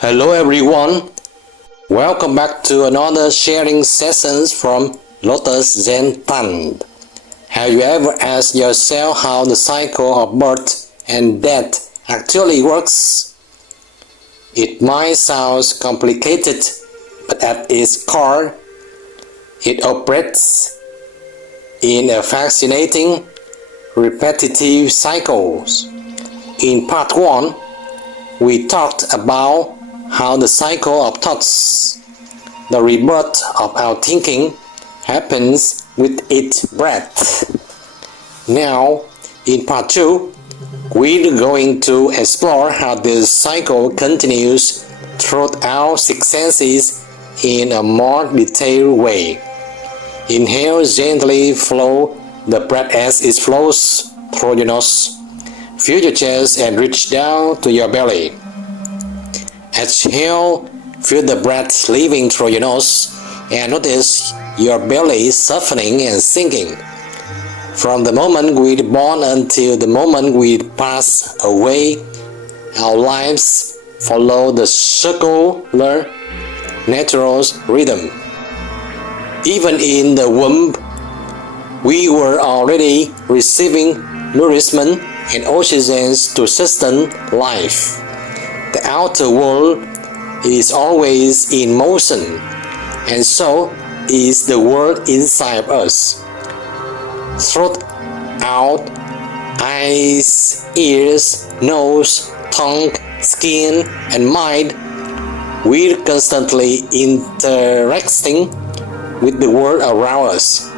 Hello everyone, welcome back to another sharing sessions from Lotus Zen Tân. Have you ever asked yourself how the cycle of birth and death actually works? It might sound complicated, but at its core, it operates in a fascinating, repetitive cycles. In part 1, we talked about how the cycle of thoughts, the rebirth of our thinking, happens with each breath. Now, in part 2, we're going to explore how this cycle continues throughout our six senses in a more detailed way. Inhale, gently flow the breath as it flows through your nose. Feel your chest and reach down to your belly. Exhale, feel the breath leaving through your nose and notice your belly softening and sinking. From the moment we're born until the moment we pass away, our lives follow the circular, natural rhythm. Even in the womb, we were already receiving nourishment and oxygen to sustain life. The outer world is always in motion, and so is the world inside us. Throughout eyes, ears, nose, tongue, skin, and mind, we're constantly interacting with the world around us.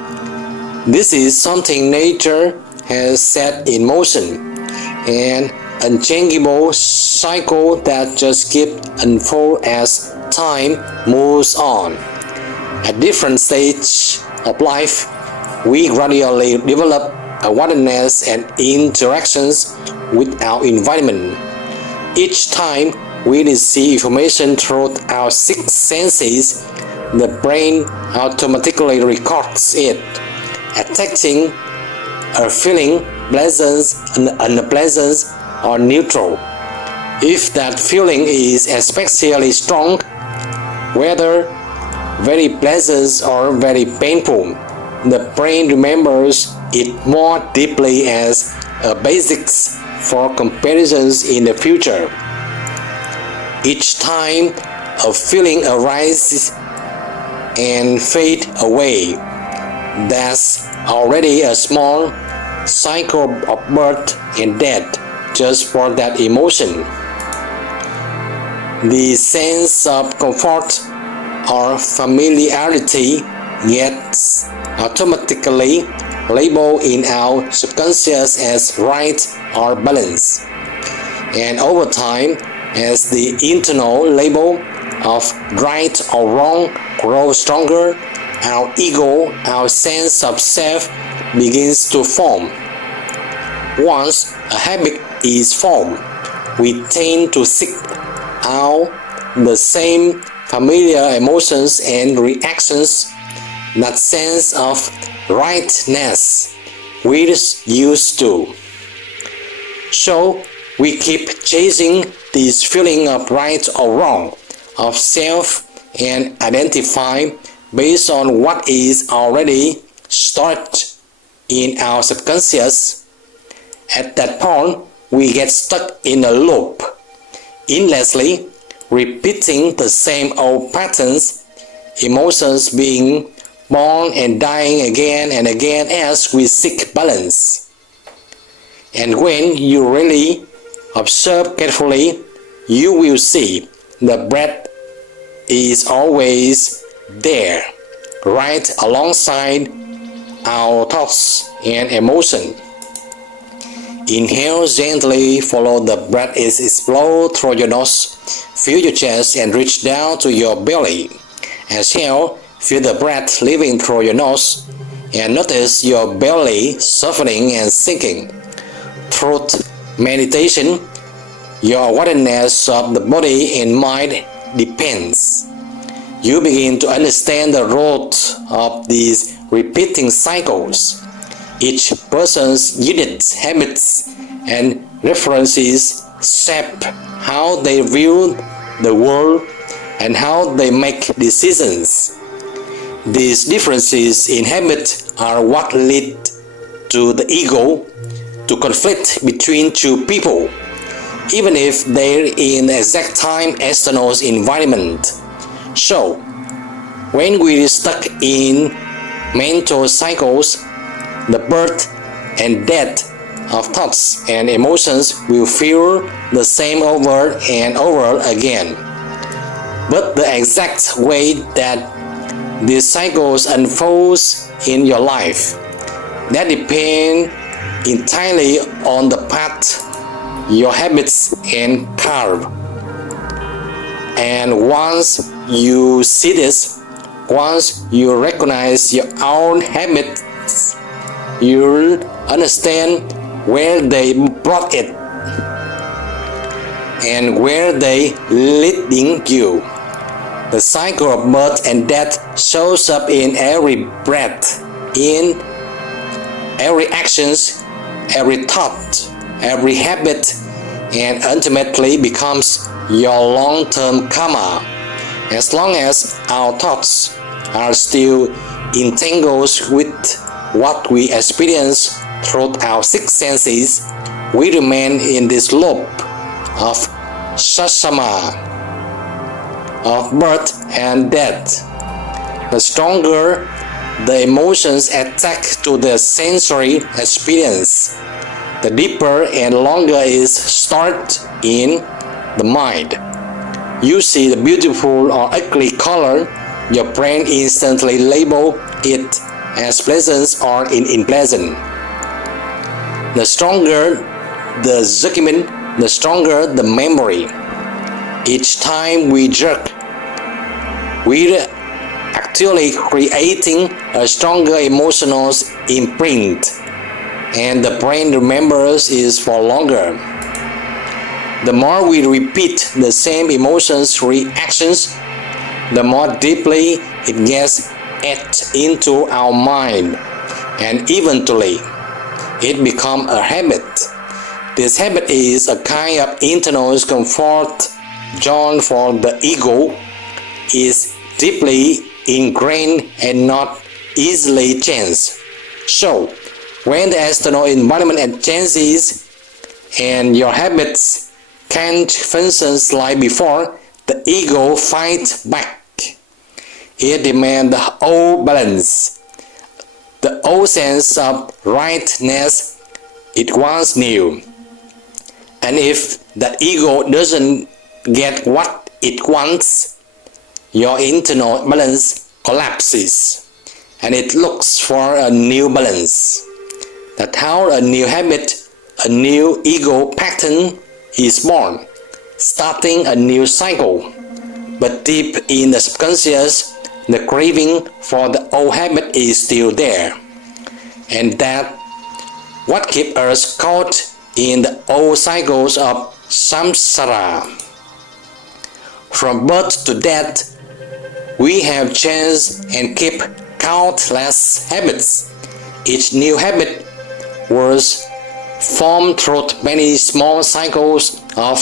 This is something nature has set in motion, and unchangeable cycle that just keeps unfold as time moves on. At different stages of life, we gradually develop awareness and interactions with our environment. Each time we receive information through our six senses, the brain automatically records it, attaching a feeling, pleasant and unpleasant, or neutral. If that feeling is especially strong, whether very pleasant or very painful, the brain remembers it more deeply as a basis for comparisons in the future. Each time a feeling arises and fades away, that's already a small cycle of birth and death just for that emotion. The sense of comfort or familiarity gets automatically labeled in our subconscious as right or balance. And over time, as the internal label of right or wrong grows stronger, our ego, our sense of self begins to form. Once a habit is formed, we tend to seek out the same familiar emotions and reactions, that sense of rightness we're used to. So we keep chasing this feeling of right or wrong, of self and identify based on what is already stored in our subconscious. At that point, we get stuck in a loop, endlessly repeating the same old patterns, emotions being born and dying again and again as we seek balance. And when you really observe carefully, you will see the breath is always there, right alongside our thoughts and emotion. Inhale gently, follow the breath as it flows through your nose. Feel your chest and reach down to your belly. Exhale, feel the breath leaving through your nose and notice your belly softening and sinking. Through meditation, your awareness of the body and mind depends. You begin to understand the root of these repeating cycles. Each person's unique habits and references shape how they view the world, and how they make decisions. These differences in habit are what lead to the ego to conflict between two people, even if they're in the exact time external environment. So, when we're stuck in mental cycles, the birth and death of thoughts and emotions will feel the same over and over again. But the exact way that these cycles unfold in your life, that depends entirely on the path your habits and carve. And once you see this, once you recognize your own habits, you'll understand where they brought it and where they leading you. The cycle of birth and death shows up in every breath, in every actions, every thought, every habit, and ultimately becomes your long-term karma. As long as our thoughts are still entangled with what we experience through our six senses, we remain in this loop of samsara, of birth and death. The stronger the emotions attack to the sensory experience, the deeper and longer is stored in the mind. You see the beautiful or ugly color, your brain instantly labels it as pleasant or unpleasant. The stronger the judgment, the stronger the memory. Each time we jerk, we're actually creating a stronger emotional imprint, and the brain remembers it for longer. The more we repeat the same emotions reactions, the more deeply it gets etched into our mind, and eventually it becomes a habit. This habit is a kind of internal comfort zone for the ego, is deeply ingrained and not easily changed. So, when the external environment changes and your habits can't function like before, the ego fights back. It demands the old balance, the old sense of rightness it once knew. And if the ego doesn't get what it wants, your internal balance collapses and it looks for a new balance. That's how a new habit, a new ego pattern is born, starting a new cycle. But deep in the subconscious, the craving for the old habit is still there. And that what keeps us caught in the old cycles of samsara. From birth to death, we have changed and kept countless habits. Each new habit was formed through many small cycles of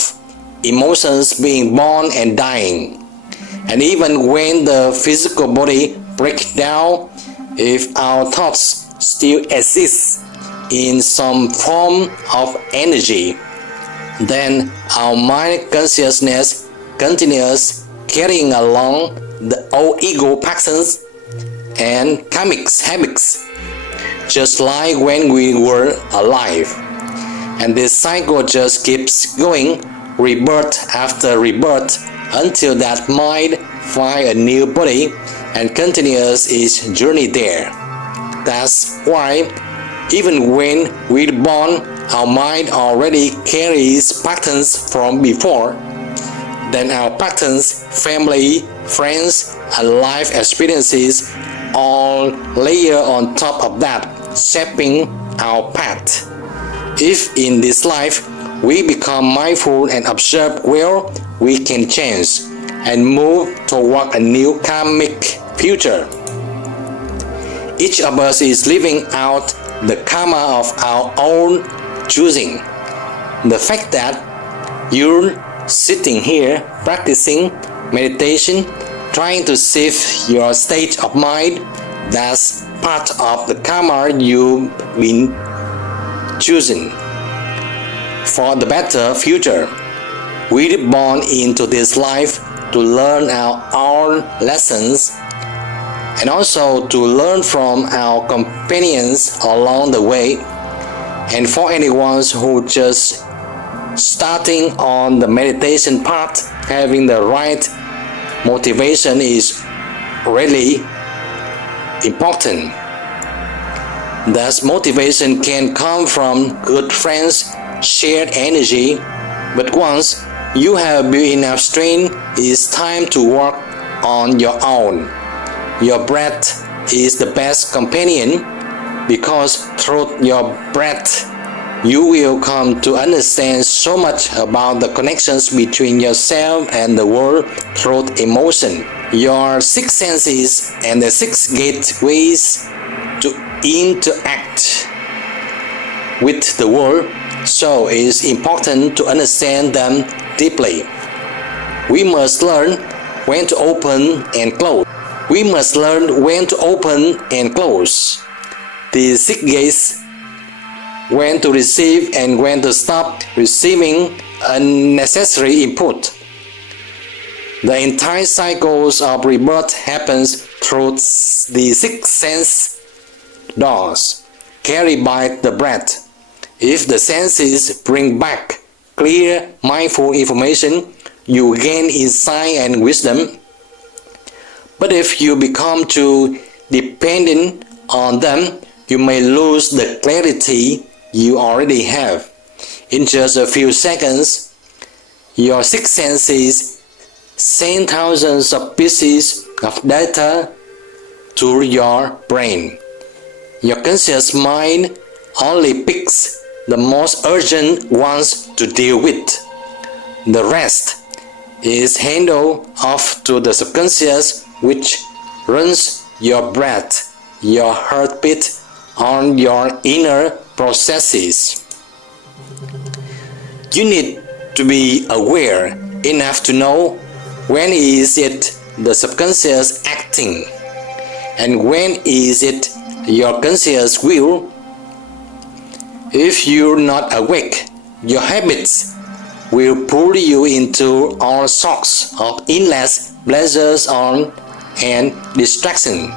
emotions being born and dying. And even when the physical body breaks down, if our thoughts still exist in some form of energy, then our mind consciousness continues carrying along the old ego patterns and karmic habits, just like when we were alive. And this cycle just keeps going, rebirth after rebirth, until that mind finds a new body and continues its journey there. That's why even when we're born, our mind already carries patterns from before. Then our patterns, family, friends, and life experiences all layer on top of that, shaping our path. If in this life we become mindful and observe well, we can change and move toward a new karmic future. Each of us is living out the karma of our own choosing. The fact that you're sitting here practicing meditation, trying to shift your state of mind, that's part of the karma you've been choosing for the better future. We were born into this life to learn our own lessons and also to learn from our companions along the way. And for anyone who just starting on the meditation path, having the right motivation is really important. Thus, motivation can come from good friends, shared energy, but once you have built enough strength, it's time to work on your own. Your breath is the best companion because through your breath, you will come to understand so much about the connections between yourself and the world through emotion. Your six senses and the six gateways to interact with the world, so it's important to understand them deeply. We must learn when to open and close. We must learn when to open and close the six gates, when to receive and when to stop receiving unnecessary input. The entire cycles of rebirth happens through the six sense doors carried by the breath. If the senses bring back clear, mindful information, you gain insight and wisdom. But if you become too dependent on them, you may lose the clarity you already have. In just a few seconds, your six senses send thousands of pieces of data to your brain. Your conscious mind only picks the most urgent ones to deal with. The rest is handed off to the subconscious, which runs your breath, your heartbeat, on your inner processes. You need to be aware enough to know when is it the subconscious acting and when is it your conscious will. If you're not awake, your habits will pull you into all sorts of endless pleasures and distraction.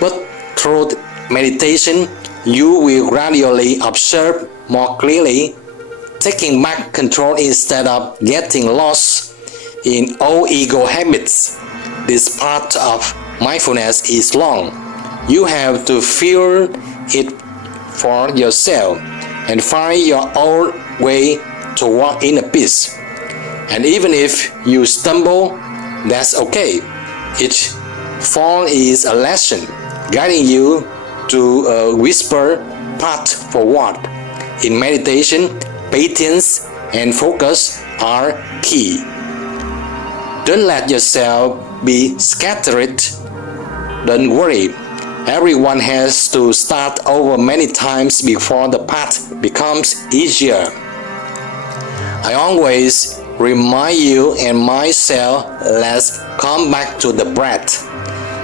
But through meditation, you will gradually observe more clearly, taking back control instead of getting lost in old ego habits. This part of mindfulness is long. You have to feel it for yourself and find your own way to walk in a peace. And even if you stumble, that's okay. Each fall is a lesson, guiding you to a whisper path forward. In meditation, patience and focus are key. Don't let yourself be scattered. Don't worry. Everyone has to start over many times before the path becomes easier. I always remind you and myself, let's come back to the breath.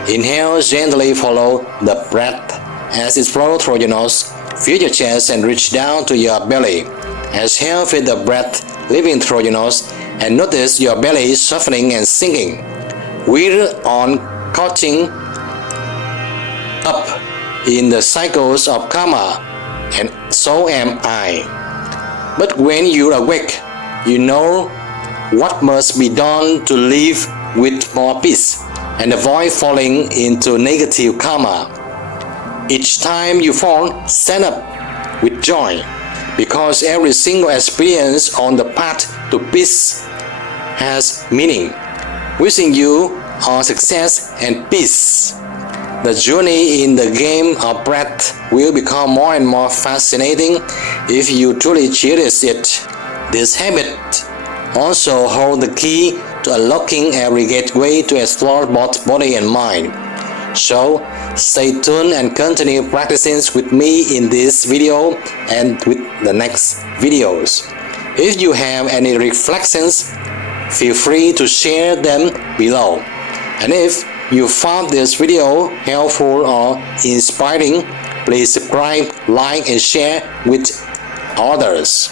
Inhale, gently follow the breath as it flows through your nose. Feel your chest and reach down to your belly. Exhale, feel the breath leaving through your nose and notice your belly softening and sinking. We're on counting up in the cycles of karma, and so am I. But when you're awake, you know what must be done to live with more peace and avoid falling into negative karma. Each time you fall, stand up with joy, because every single experience on the path to peace has meaning. Wishing you all success and peace. The journey in the game of breath will become more and more fascinating if you truly cherish it. This habit also holds the key to unlocking every gateway to explore both body and mind. So, stay tuned and continue practicing with me in this video and with the next videos. If you have any reflections, feel free to share them below. And if you found this video helpful or inspiring, please subscribe, like and share with others.